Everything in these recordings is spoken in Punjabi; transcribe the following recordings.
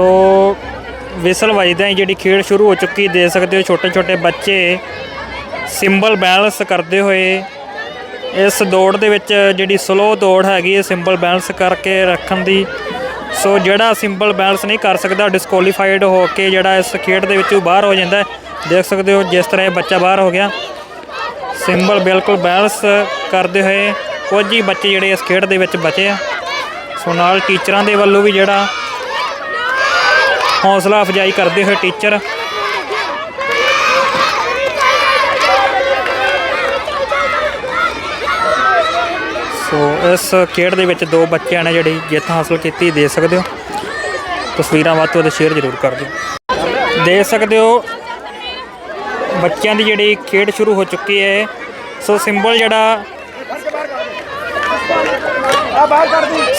ਸੋ ਵਿਸਲ ਵੱਜਦਿਆਂ ਹੀ ਜਿਹੜੀ ਖੇਡ ਸ਼ੁਰੂ ਹੋ ਚੁੱਕੀ ਦੇ ਸਕਦੇ ਹੋ ਛੋਟੇ ਛੋਟੇ ਬੱਚੇ ਸਿੰਬਲ ਬੈਲੈਂਸ ਕਰਦੇ ਹੋਏ ਇਸ ਦੌੜ ਦੇ ਵਿੱਚ ਜਿਹੜੀ ਸਲੋ ਦੌੜ ਹੈਗੀ ਹੈ, ਸਿੰਬਲ ਬੈਲੈਂਸ ਕਰਕੇ ਰੱਖਣ ਦੀ। ਸੋ ਜਿਹੜਾ ਸਿੰਬਲ ਬੈਲੈਂਸ ਨਹੀਂ ਕਰ ਸਕਦਾ ਡਿਸਕੁਆਲੀਫਾਈਡ ਹੋ ਕੇ ਜਿਹੜਾ ਇਸ ਖੇਡ ਦੇ ਵਿੱਚੋਂ ਬਾਹਰ ਹੋ ਜਾਂਦਾ ਦੇਖ ਸਕਦੇ ਹੋ ਜਿਸ ਤਰ੍ਹਾਂ ਇਹ ਬੱਚਾ ਬਾਹਰ ਹੋ ਗਿਆ। ਸਿੰਬਲ ਬਿਲਕੁਲ ਬੈਲੈਂਸ ਕਰਦੇ ਹੋਏ ਕੁਝ ਹੀ ਬੱਚੇ ਜਿਹੜੇ ਇਸ ਖੇਡ ਦੇ ਵਿੱਚ ਬਚੇ ਆ। ਸੋ ਨਾਲ ਟੀਚਰਾਂ ਦੇ ਵੱਲੋਂ ਵੀ ਜਿਹੜਾ ਹੌਸਲਾ ਅਫਜਾਈ ਕਰਦੇ ਹੋਏ ਟੀਚਰ। ਸੋ ਇਸ ਖੇਡ ਦੇ ਵਿੱਚ ਦੋ ਬੱਚਿਆਂ ਨੇ ਜਿਹੜੀ ਜਿੱਤ ਹਾਸਲ ਕੀਤੀ ਦੇ ਸਕਦੇ ਹੋ? ਤਸਵੀਰਾਂ ਵੱਧ ਤੋਂ ਵੱਧ ਸ਼ੇਅਰ ਜ਼ਰੂਰ ਕਰ ਦਿਓ। ਦੇਖ ਸਕਦੇ ਹੋ? ਬੱਚਿਆਂ ਦੀ ਜਿਹੜੀ ਖੇਡ ਸ਼ੁਰੂ ਹੋ ਚੁੱਕੀ ਹੈ। ਸੋ ਸਿੰਬਲ ਜਿਹੜਾ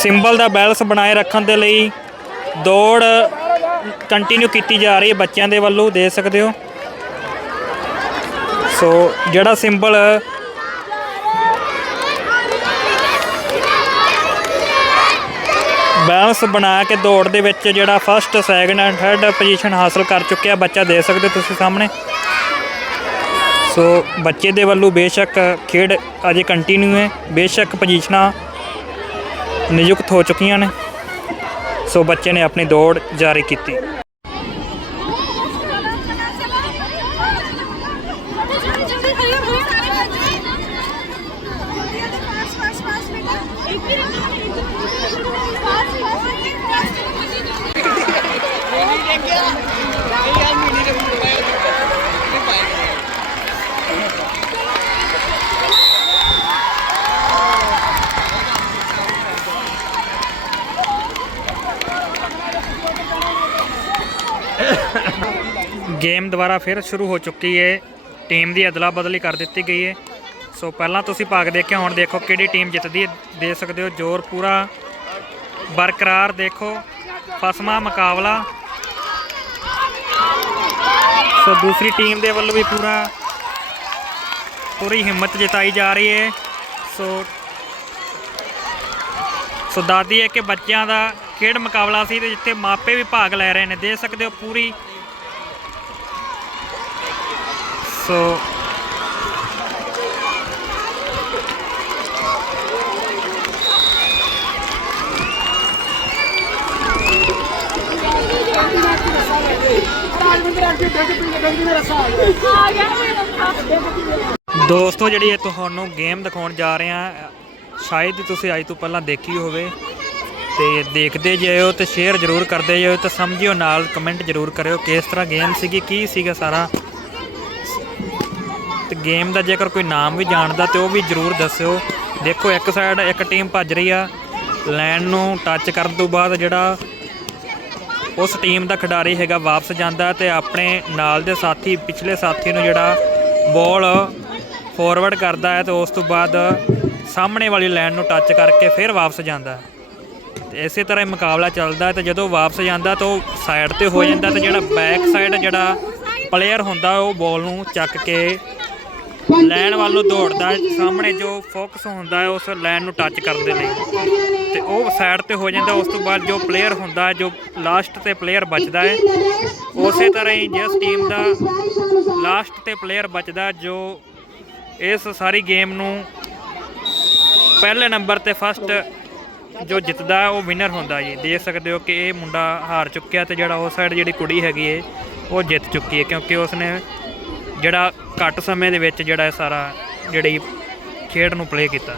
ਸਿੰਬਲ ਦਾ ਬੈਲੈਂਸ ਬਣਾਏ ਰੱਖਣ ਦੇ ਲਈ ਦੌੜ ਕੰਟੀਨਿਊ ਕੀਤੀ ਜਾ ਰਹੀ ਹੈ, ਬੱਚਿਆਂ ਦੇ ਵੱਲੋਂ ਦੇ ਸਕਦੇ ਹੋ। ਸੋ ਜਿਹੜਾ ਸਿੰਬਲ ਬੈਲੈਂਸ ਬਣਾ ਕੇ ਦੌੜ ਦੇ ਵਿੱਚ ਜਿਹੜਾ first second and third position ਹਾਸਲ ਕਰ ਚੁੱਕਿਆ ਬੱਚਾ ਦੇ ਸਕਦੇ ਹੋ ਤੁਸੀਂ ਸਾਹਮਣੇ। ਸੋ ਬੱਚੇ ਦੇ ਵੱਲੋਂ ਬੇਸ਼ੱਕ ਖੇਡ ਅਜੇ ਕੰਟੀਨਿਊ ਹੈ, ਬੇਸ਼ੱਕ ਪੋਜੀਸ਼ਨਾਂ ਨਿਯੁਕਤ ਹੋ ਚੁੱਕੀਆਂ ਨੇ। ਸੋ ਬੱਚੇ ਨੇ ਆਪਣੀ ਦੌੜ ਜਾਰੀ ਕੀਤੀ। ਗੇਮ ਦੁਬਾਰਾ ਫਿਰ ਸ਼ੁਰੂ ਹੋ ਚੁੱਕੀ ਹੈ ਟੀਮ ਦੀ ਅਦਲਾ ਬਦਲੀ ਕਰ ਦਿੱਤੀ ਗਈ ਹੈ ਸੋ ਪਹਿਲਾਂ ਤੁਸੀਂ ਭਾਗ ਦੇਖਿਆ, ਹੁਣ ਦੇਖੋ ਕਿਹੜੀ ਟੀਮ ਜਿੱਤਦੀ ਹੈ ਦੇ ਸਕਦੇ ਹੋ ਜ਼ੋਰ ਪੂਰਾ। ਬਰਕਰਾਰ ਦੇਖੋ, ਫਸਮਾ ਮੁਕਾਬਲਾ। ਸੋ ਦੂਸਰੀ ਟੀਮ ਦੇ ਵੱਲੋਂ ਵੀ ਪੂਰਾ, ਪੂਰੀ ਹਿੰਮਤ ਜਤਾਈ ਜਾ ਰਹੀ ਹੈ ਸੋ ਸੋ ਦਾਦੀ ਹੈ ਕਿ ਬੱਚਿਆਂ ਦਾ ਖੇਡ ਮੁਕਾਬਲਾ ਸੀ ਤੇ ਜਿੱਥੇ ਮਾਪੇ ਵੀ ਭਾਗ ਲੈ ਰਹੇ ਨੇ ਦੇ ਸਕਦੇ ਹੋ ਪੂਰੀ ਸੋ ਦੋਸਤੋ, ਜਿਹੜੀ ਇਹ ਤੁਹਾਨੂੰ ਗੇਮ ਦਿਖਾਉਣ ਜਾ ਰਹੇ ਹਾਂ, ਸ਼ਾਇਦ ਤੁਸੀਂ ਅੱਜ ਤੋਂ ਪਹਿਲਾਂ ਦੇਖੀ ਹੋਵੇ ਤੇ ਦੇਖਦੇ ਜਾਇਓ ਤੇ ਸ਼ੇਅਰ ਜ਼ਰੂਰ ਕਰਦੇ ਜਾਇਓ ਤੇ ਸਮਝਿਓ ਨਾਲ ਕਮੈਂਟ ਜ਼ਰੂਰ ਕਰਿਓ ਕਿਸ ਤਰ੍ਹਾਂ ਗੇਮ ਸੀਗੀ, ਕੀ ਸੀਗਾ ਸਾਰਾ। ਤੇ ਗੇਮ ਦਾ ਜੇਕਰ ਕੋਈ ਨਾਮ ਵੀ ਜਾਣਦਾ ਤੇ ਉਹ ਵੀ ਜ਼ਰੂਰ ਦੱਸਿਓ। ਦੇਖੋ, ਇੱਕ ਸਾਈਡ ਇੱਕ ਟੀਮ ਭੱਜ ਰਹੀ ਆ। ਲਾਈਨ ਨੂੰ ਟੱਚ ਕਰਨ ਤੋਂ ਬਾਅਦ ਜਿਹੜਾ ਉਸ ਟੀਮ ਦਾ ਖਿਡਾਰੀ ਹੈਗਾ ਵਾਪਸ ਜਾਂਦਾ ਤੇ ਆਪਣੇ ਨਾਲ ਦੇ ਸਾਥੀ, ਪਿਛਲੇ ਸਾਥੀ ਨੂੰ ਜਿਹੜਾ ਬਾਲ ਫੋਰਵਰਡ ਕਰਦਾ ਹੈ ਤੇ ਉਸ ਤੋਂ ਬਾਅਦ ਸਾਹਮਣੇ ਵਾਲੀ ਲਾਈਨ ਨੂੰ ਟੱਚ ਕਰਕੇ ਫਿਰ ਵਾਪਸ ਜਾਂਦਾ ਹੈ। ਤੇ ਇਸੇ ਤਰ੍ਹਾਂ ਹੀ ਮੁਕਾਬਲਾ ਚੱਲਦਾ ਹੈ ਤੇ ਜਦੋਂ ਵਾਪਸ ਜਾਂਦਾ ਤਾਂ ਉਹ ਸਾਈਡ ਤੇ ਹੋ ਜਾਂਦਾ ਤੇ ਜਿਹੜਾ ਬੈਕ ਸਾਈਡ ਜਿਹੜਾ ਪਲੇਅਰ ਹੁੰਦਾ ਉਹ ਬਾਲ ਨੂੰ ਚੱਕ ਕੇ ਲਾਈਨ ਵੱਲ ਨੂੰ ਦੌੜਦਾ। ਸਾਹਮਣੇ ਜੋ ਫੋਕਸ ਹੁੰਦਾ ਹੈ ਉਸ ਲਾਈਨ ਨੂੰ ਟੱਚ ਕਰਨ ਦੇ ਲਈ ਤੇ ਉਹ ਸਾਈਡ ਤੇ ਹੋ ਜਾਂਦਾ ਉਸ ਤੋਂ ਬਾਅਦ ਜੋ ਪਲੇਅਰ ਹੁੰਦਾ ਜੋ ਲਾਸਟ ਤੇ ਪਲੇਅਰ ਬਚਦਾ ਹੈ ਉਸੇ ਤਰ੍ਹਾਂ ਹੀ ਜਿਸ ਟੀਮ ਦਾ ਲਾਸਟ ਤੇ ਪਲੇਅਰ ਬਚਦਾ ਜੋ ਇਸ ਸਾਰੀ ਗੇਮ ਨੂੰ ਪਹਿਲੇ ਨੰਬਰ ਤੇ ਫਸਟ ਜੋ ਜਿੱਤਦਾ ਉਹ ਵਿਨਰ ਹੁੰਦਾ ਜੀ ਦੇਖ ਸਕਦੇ ਹੋ ਕਿ ਇਹ ਮੁੰਡਾ ਹਾਰ ਚੁੱਕਿਆ ਤੇ ਜਿਹੜਾ ਉਸ ਸਾਈਡ ਜਿਹੜੀ ਕੁੜੀ ਹੈਗੀ ਏ ਉਹ ਜਿੱਤ ਚੁੱਕੀ ਹੈ ਕਿਉਂਕਿ ਉਸਨੇ ਜਿਹੜਾ ਘੱਟ ਸਮੇਂ ਦੇ ਵਿੱਚ ਜਿਹੜਾ ਇਹ ਸਾਰਾ ਜਿਹੜੀ ਖੇਡ ਨੂੰ ਪਲੇ ਕੀਤਾ।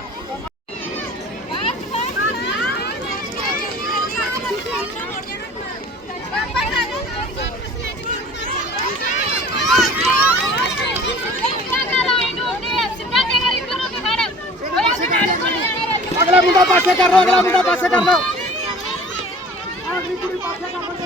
ਅਗਲਾ ਮੁੰਡਾ ਪਾਸੇ ਕਰ ਲਓ, ਅਗਲਾ ਮੁੰਡਾ ਪਾਸੇ ਕਰ ਲਓ। ਆਖਰੀ ਕੁੜੀ ਪਾਸੇ ਕਰ ਲਓ।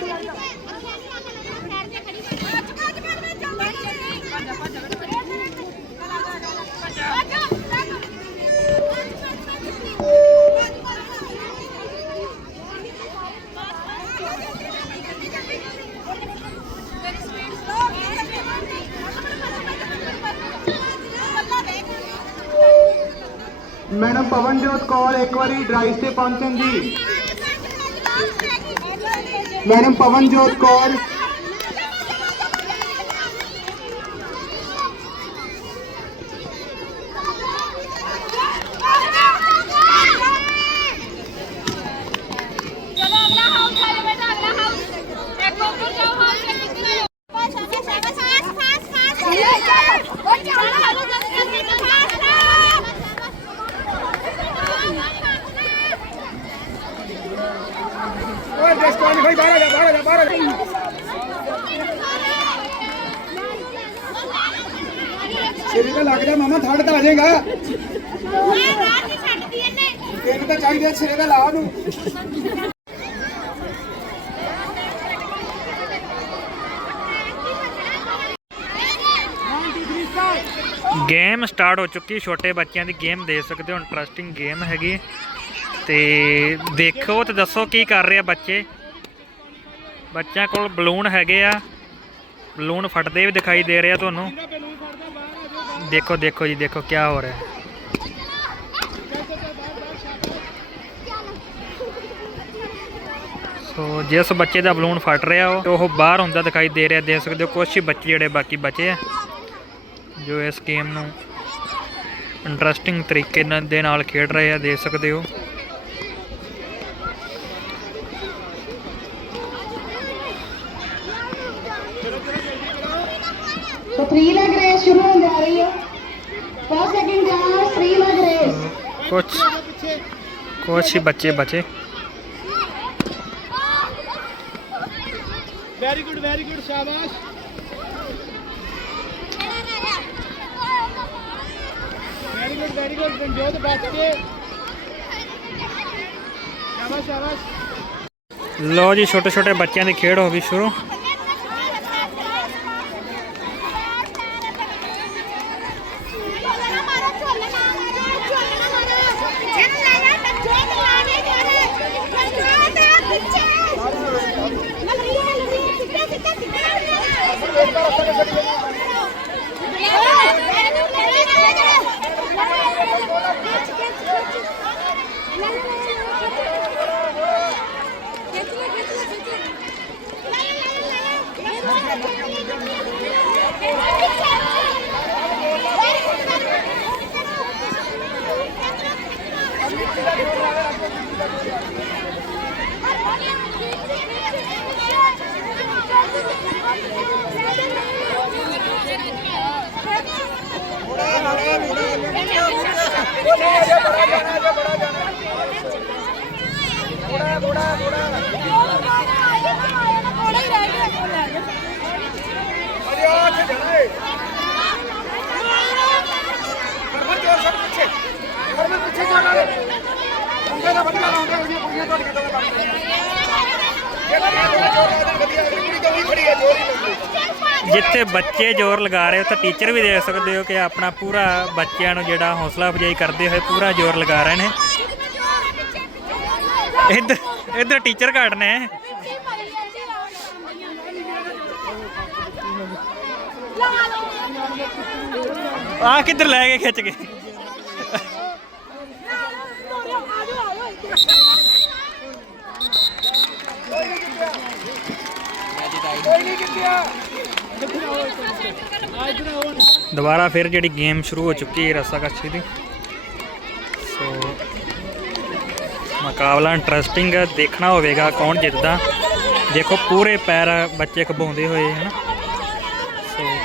ਮੈਡਮ ਪਵਨਜੋਤ ਕੌਰ ਇੱਕ ਵਾਰੀ ਡਰਾਈਵ ਤੇ ਪਹੁੰਚਣ ਦੀ madam Pavanjot Kaur game start ਹੋ ਚੁੱਕੀ ਛੋਟੇ ਬੱਚਿਆਂ ਦੀ ਗੇਮ ਦੇਖ ਸਕਦੇ ਹੋ। ਇੰਟਰਸਟਿੰਗ ਗੇਮ ਹੈਗੀ। ਤੇ ਦੇਖੋ ਤੇ ਦੱਸੋ ਕੀ ਕਰ ਰਹੇ ਆ ਬੱਚੇ। ਬੱਚਿਆਂ ਕੋਲ ਬਲੂਨ ਹੈਗੇ ਆ। ਬਲੂਨ ਫਟਦੇ ਵੀ ਦਿਖਾਈ ਦੇ ਰਹੇ ਆ ਤੁਹਾਨੂੰ। ਦੇਖੋ ਦੇਖੋ ਜੀ, ਦੇਖੋ ਕੀ ਹੋ ਰਿਹਾ। ਸੋ ਜਿਸ ਬੱਚੇ ਦਾ ਬਲੂਨ ਫਟ ਰਿਹਾ ਉਹ ਉਹ ਬਾਹਰ ਹੁੰਦਾ ਦਿਖਾਈ ਦੇ ਰਿਹਾ ਦੇਖ ਸਕਦੇ ਹੋ ਕੁਝ ਹੀ ਬੱਚੇ ਜਿਹੜੇ ਬਾਕੀ ਬਚੇ ਆ ਜੋ ਇਸ ਗੇਮ ਨੂੰ ਇੰਟਰਸਟਿੰਗ ਤਰੀਕੇ ਨਾਲ ਦੇ ਨਾਲ ਖੇਡ ਰਹੇ ਆ ਦੇਖ ਸਕਦੇ ਹੋ तो थ्री लग रेस शुरू होने जा रही है first second class three leg race ਕੁਝ ਕੁਝ ਹੀ ਬੱਚੇ ਬਚੇ ਗੁੱਡ ਵੈਰੀ ਗੁੱਡ ਸ਼ਾਬਾਸ਼ very good very good Ranjot ਬਚ ਕੇ ਸ਼ਾਬਾਸ਼ ਸ਼ਾਬਾਸ਼ ਲੋ ਜੀ ਛੋਟੇ ਛੋਟੇ ਬੱਚਿਆਂ ਦੀ ਖੇਡ ਹੋ ਗਈ ਸ਼ੁਰੂ ਝੋਲਣਾ ਮਾਰੋ ਝੋਲਣਾ ਝੋਲਣਾ ਮਾਰੋ ਇਹਨੂੰ ਲੈ ਜਾ ਟੱਚੇ ਲਾ ਦੇ ਜੋਰੇ ਟੱਚੇ ਤੇ ਪਿੱਛੇ ਮਲਰੀ ਮਲਰੀ ਸਿੱਧਾ ਸਿੱਧਾ ਥੋੜਾ ਹੀ ਜਿੱਥੇ ਬੱਚੇ ਜ਼ੋਰ ਲਗਾ ਰਹੇ ਉੱਥੇ ਟੀਚਰ ਵੀ ਦੇਖ ਸਕਦੇ ਹੋ ਕਿ ਆਪਣਾ ਪੂਰਾ ਬੱਚਿਆਂ ਨੂੰ ਜਿਹੜਾ ਹੌਸਲਾ ਅਫਜ਼ਾਈ ਕਰਦੇ ਹੋਏ ਪੂਰਾ ਜ਼ੋਰ ਲਗਾ ਰਹੇ ਨੇ ਇੱਧਰ ਇੱਧਰ ਟੀਚਰ ਘੱਟ ਨੇ ਆ ਕਿੱਧਰ ਲੈ ਕੇ ਖਿੱਚ ਕੇ? ਦੁਬਾਰਾ ਫਿਰ ਜਿਹੜੀ ਗੇਮ ਸ਼ੁਰੂ ਹੋ ਚੁੱਕੀ ਹੈ ਰੱਸਾਕੱਛੀ ਦੀ। ਸੋ, ਮੁਕਾਬਲਾ ਇੰਟਰਸਟਿੰਗ ਦੇਖਣਾ ਹੋਵੇਗਾ ਕੌਣ ਜਿੱਤਦਾ। ਦੇਖੋ, ਪੂਰੇ ਪੈਰ ਬੱਚੇ ਖਬਾਉਂਦੇ ਹੋਏ, ਹਨ? ਸੋ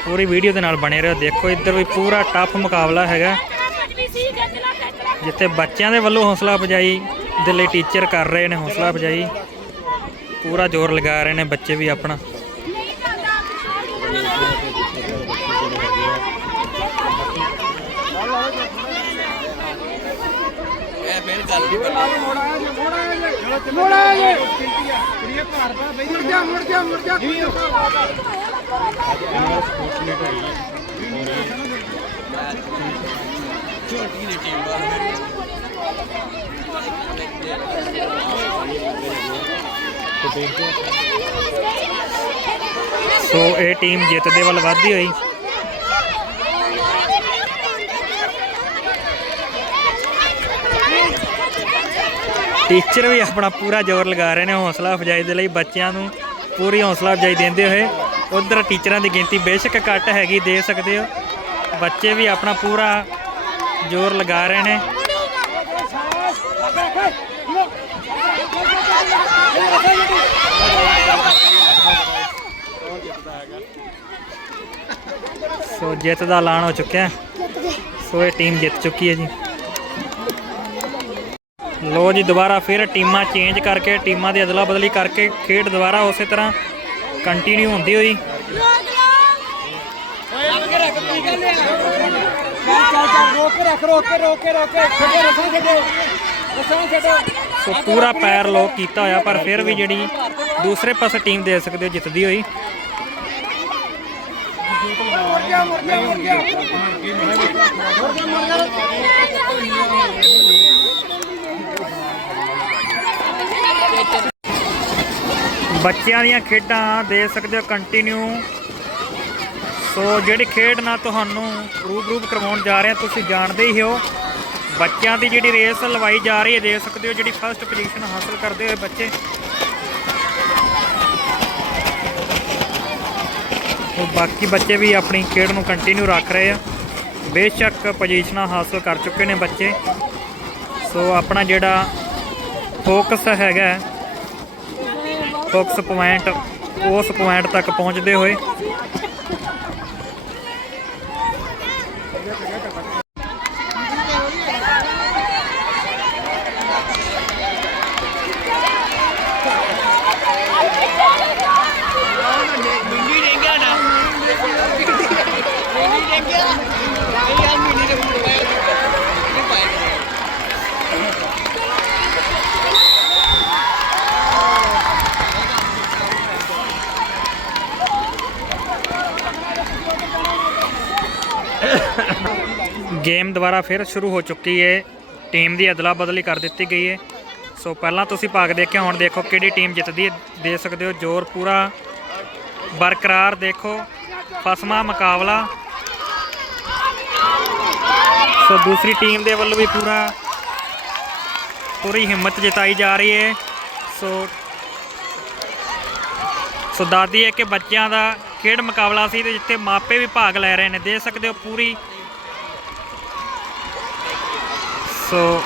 ਪੂਰੀ ਵੀਡੀਓ ਦੇ ਨਾਲ ਬਣੇ ਰਹੋ। ਦੇਖੋ ਇੱਧਰ ਵੀ ਪੂਰਾ ਟਫ ਮੁਕਾਬਲਾ ਹੈਗਾ। ਜਿੱਥੇ ਬੱਚਿਆਂ ਦੇ ਵੱਲੋਂ ਹੌਸਲਾ ਅਫਜ਼ਾਈ ਦੇ ਲਈ ਟੀਚਰ ਕਰ ਰਹੇ ਨੇ ਹੌਸਲਾ ਅਫਜ਼ਾਈ। ਪੂਰਾ ਜ਼ੋਰ ਲਗਾ ਰਹੇ ਨੇ ਬੱਚੇ ਵੀ ਆਪਣਾ। ਮੋੜਾ ਜੇ ਕੁੜੀਆਂ ਭਾਰ ਪਾ ਬਈ ਮੁੜ ਜਾ। ਮੁੜ ਜਾ ਮੁੜ ਜਾ। ਸੋ ਇਹ ਟੀਮ ਜਿੱਤ ਦੇ ਵੱਲ ਵੱਧਦੀ ਹੋਈ। ਟੀਚਰ ਵੀ ਆਪਣਾ ਪੂਰਾ ਜ਼ੋਰ ਲਗਾ ਰਹੇ ਨੇ ਹੌਸਲਾ ਅਫਜਾਈ ਦੇ ਲਈ ਬੱਚਿਆਂ ਨੂੰ ਪੂਰੀ ਹੌਸਲਾ ਅਫਜਾਈ ਦਿੰਦੇ ਹੋਏ। ਉਧਰ ਟੀਚਰਾਂ ਦੀ ਗਿਣਤੀ ਬੇਸ਼ੱਕ ਘੱਟ ਹੈਗੀ, ਦੇ ਸਕਦੇ ਹੋ। ਬੱਚੇ ਵੀ ਆਪਣਾ ਪੂਰਾ ਜ਼ੋਰ ਲਗਾ ਰਹੇ ਨੇ। ਸੋ ਜਿੱਤ ਦਾ ਐਲਾਨ ਹੋ ਚੁੱਕਿਆ। ਸੋ ਇਹ ਟੀਮ ਜਿੱਤ ਚੁੱਕੀ ਹੈ ਜੀ। ਲੋ ਜੀ, ਦੁਬਾਰਾ ਫਿਰ ਟੀਮਾਂ ਚੇਂਜ ਕਰਕੇ, ਟੀਮਾਂ ਦੀ ਅਦਲਾ ਬਦਲੀ ਕਰਕੇ ਖੇਡ ਦੁਬਾਰਾ ਉਸੇ ਤਰ੍ਹਾਂ ਕੰਟੀਨਿਊ ਹੁੰਦੀ ਹੋਈ। ਸੋ ਪੂਰਾ ਪੈਰ ਲੋਕ ਕੀਤਾ ਹੋਇਆ, ਪਰ ਫਿਰ ਵੀ ਜਿਹੜੀ ਦੂਸਰੇ ਪਾਸੇ ਟੀਮ ਦੇ ਸਕਦੇ ਹੋ ਜਿੱਤਦੀ ਹੋਈ। ਬੱਚਿਆਂ ਦੀਆਂ ਖੇਡਾਂ ਦੇ ਸਕਦੇ ਹੋ ਕੰਟੀਨਿਊ ਸੋ ਜਿਹੜੀ ਖੇਡ ਨਾਲ ਤੁਹਾਨੂੰ ਰੂਬਰੂ ਕਰਵਾਉਣ ਜਾ ਰਹੇ ਹਾਂ, ਤੁਸੀਂ ਜਾਣਦੇ ਹੀ ਹੋ। ਬੱਚਿਆਂ ਦੀ ਜਿਹੜੀ ਰੇਸ ਲਵਾਈ ਜਾ ਰਹੀ ਹੈ, ਦੇਖ ਸਕਦੇ ਹੋ ਜਿਹੜੀ ਫਸਟ ਪੋਜੀਸ਼ਨ ਹਾਸਲ ਕਰਦੇ ਹੋਏ ਬੱਚੇ। ਉਹ ਬਾਕੀ ਬੱਚੇ ਵੀ ਆਪਣੀ ਖੇਡ ਨੂੰ ਕੰਟੀਨਿਊ ਰੱਖ ਰਹੇ ਆ। ਬੇਸ਼ੱਕ ਪੋਜੀਸ਼ਨਾਂ ਹਾਸਲ ਕਰ ਚੁੱਕੇ ਨੇ ਬੱਚੇ। ਸੋ ਆਪਣਾ ਜਿਹੜਾ ਫੋਕਸ ਹੈਗਾ ਫੋਕਸ ਪੁਆਇੰਟ ਉਸ ਪੁਆਇੰਟ ਤੱਕ ਪਹੁੰਚਦੇ ਹੋਏ। ਗੇਮ ਦੁਬਾਰਾ ਫਿਰ ਸ਼ੁਰੂ ਹੋ ਚੁੱਕੀ ਹੈ ਟੀਮ ਦੀ ਅਦਲਾ ਬਦਲੀ ਕਰ ਦਿੱਤੀ ਗਈ ਹੈ ਸੋ ਪਹਿਲਾਂ ਤੁਸੀਂ ਭਾਗ ਦੇਖਿਆ, ਹੁਣ ਦੇਖੋ ਕਿਹੜੀ ਟੀਮ ਜਿੱਤਦੀ ਹੈ ਦੇ ਸਕਦੇ ਹੋ ਜ਼ੋਰ ਪੂਰਾ। ਬਰਕਰਾਰ ਦੇਖੋ। ਫਸਮਾ ਮੁਕਾਬਲਾ। ਸੋ ਦੂਸਰੀ ਟੀਮ ਦੇ ਵੱਲੋਂ ਵੀ ਪੂਰਾ, ਪੂਰੀ ਹਿੰਮਤ ਜਤਾਈ ਜਾ ਰਹੀ ਹੈ ਸੋ ਸੋ ਦਾਦੀ ਹੈ ਕਿ ਬੱਚਿਆਂ ਦਾ ਖੇਡ ਮੁਕਾਬਲਾ ਸੀ ਤੇ ਜਿੱਥੇ ਮਾਪੇ ਵੀ ਭਾਗ ਲੈ ਰਹੇ ਨੇ। ਦੇ ਸਕਦੇ ਹੋ ਪੂਰੀ ਸੋ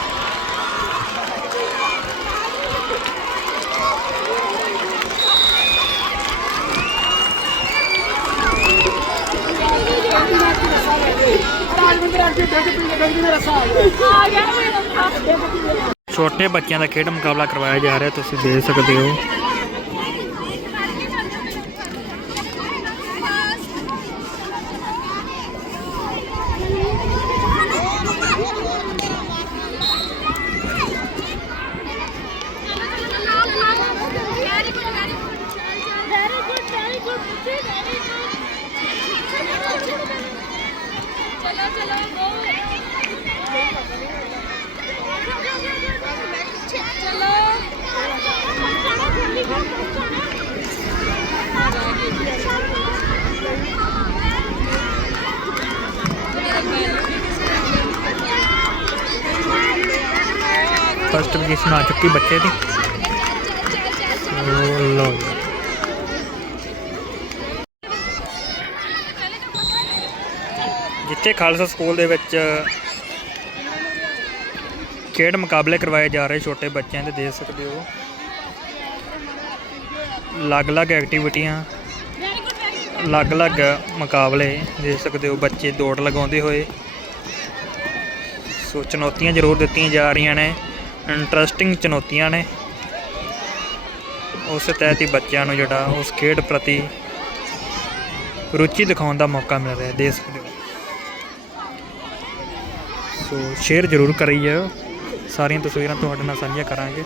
ਛੋਟੇ ਬੱਚਿਆਂ ਦਾ ਖੇਡ ਮੁਕਾਬਲਾ ਕਰਵਾਇਆ ਜਾ ਰਿਹਾ ਤੁਸੀਂ ਦੇਖ ਸਕਦੇ ਹੋ। ਫਸਟ ਪੋਜੀਸ਼ਨ ਆ ਚੁੱਕੀ ਬੱਚੇ ਦੀ। ਸੋ ਜਿੱਥੇ ਖਾਲਸਾ ਸਕੂਲ ਦੇ ਵਿੱਚ ਖੇਡ ਮੁਕਾਬਲੇ ਕਰਵਾਏ ਜਾ ਰਹੇ ਛੋਟੇ ਬੱਚਿਆਂ ਦੇ ਦੇਖ ਸਕਦੇ ਹੋ। ਅਲੱਗ-ਅਲੱਗ ਐਕਟੀਵਿਟੀਆਂ ਅਲੱਗ-ਅਲੱਗ ਮੁਕਾਬਲੇ ਦੇਖ ਸਕਦੇ ਹੋ। ਬੱਚੇ ਦੌੜ ਲਗਾਉਂਦੇ ਹੋਏ। ਸੋ ਚੁਣੌਤੀਆਂ ਜ਼ਰੂਰ ਦਿੱਤੀਆਂ ਜਾ ਰਹੀਆਂ ਨੇ। ਇੰਟਰਸਟਿੰਗ ਚੁਣੌਤੀਆਂ ਨੇ। ਉਸ ਤਹਿਤ ਹੀ ਬੱਚਿਆਂ ਨੂੰ ਜਿਹੜਾ ਉਸ ਖੇਡ ਪ੍ਰਤੀ ਰੁਚੀ ਦਿਖਾਉਣ ਦਾ ਮੌਕਾ ਮਿਲ ਰਿਹਾ ਦੇ ਸਕਦੇ ਹੋ। ਸੋ ਸ਼ੇਅਰ ਜ਼ਰੂਰ ਕਰੀ ਜਾਓ ਸਾਰੀਆਂ ਤਸਵੀਰਾਂ ਤੁਹਾਡੇ ਨਾਲ ਸਾਂਝੀਆਂ ਕਰਾਂਗੇ।